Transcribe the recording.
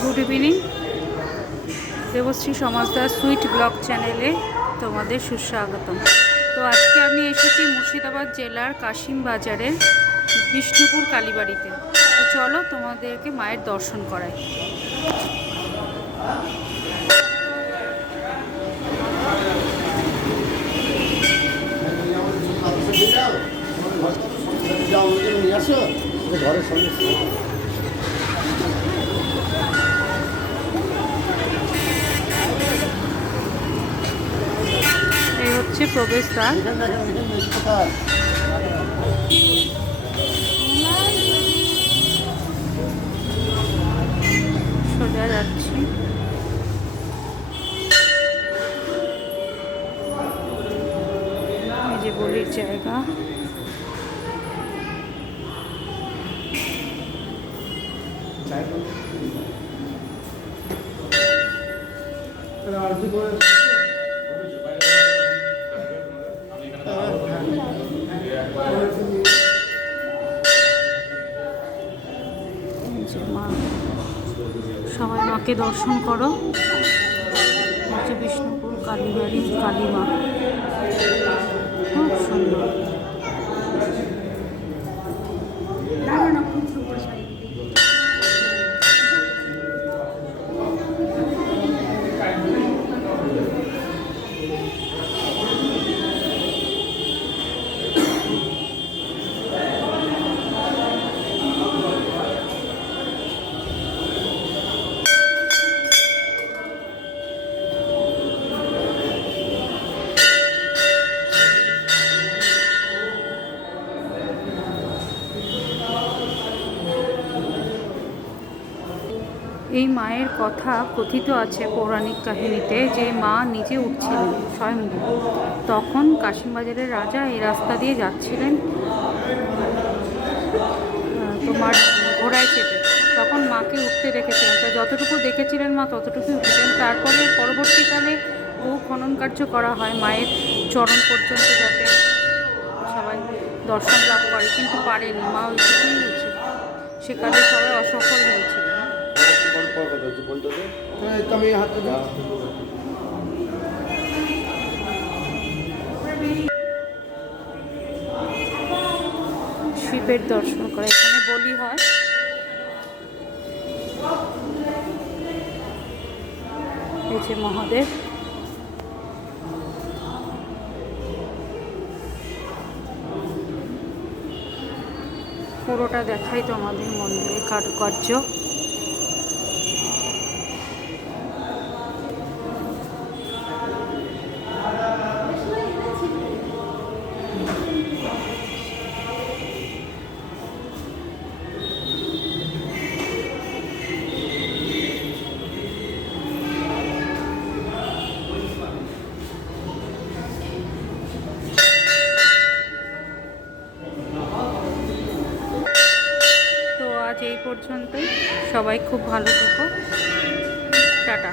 Good evening. Debashree Samajdar sweet blog চ্যানেলে তোমাদের সুস্বাগতম। তো আজকে আমি এসেছি মুর্শিদাবাদ জেলার কাশিম বাজারের বিষ্ণুপুর কালীবাড়িতে। তো চলো তোমাদেরকে মায়ের দর্শন করাই। এই হচ্ছে প্রবেশদ্বার। সোজা যাচ্ছি। এই যে বলির জায়গা। মা, সবাই মাকে দর্শন করো। হচ্ছে বিষ্ণুপুর কালীবাড়ি কালীমা, খুব সুন্দর। এই মায়ের কথা কথিত আছে পৌরাণিক কাহিনীতে, যে মা নিজে উঠছিলেন স্বয়ংভূ। তখন কাশিমবাজারের রাজা এই রাস্তা দিয়ে যাচ্ছিলেন তোমার ঘোড়ায় চেপে। তখন মাকে উঠতে দেখেছিলেন, তা যতটুকু দেখেছিলেন মা ততটুকুই উঠেছেন। তারপরে পরবর্তীকালে বহু খনন কার্য করা হয় মায়ের চরণ পর্যন্ত, যাতে সবাই দর্শন লাভ করে, কিন্তু পারেনি। মা ওইটুকুই হয়েছে, সেকালে সবাই অসফল হয়েছিল। শিবের দর্শন করে, এখানে বলি হয়। এই যে মহাদেব, পুরোটা দেখাই তোমাদের মন্দিরের কারুকার্য। আজ এই পর্যন্তই। সবাই খুব ভালো থেকো। টাটা।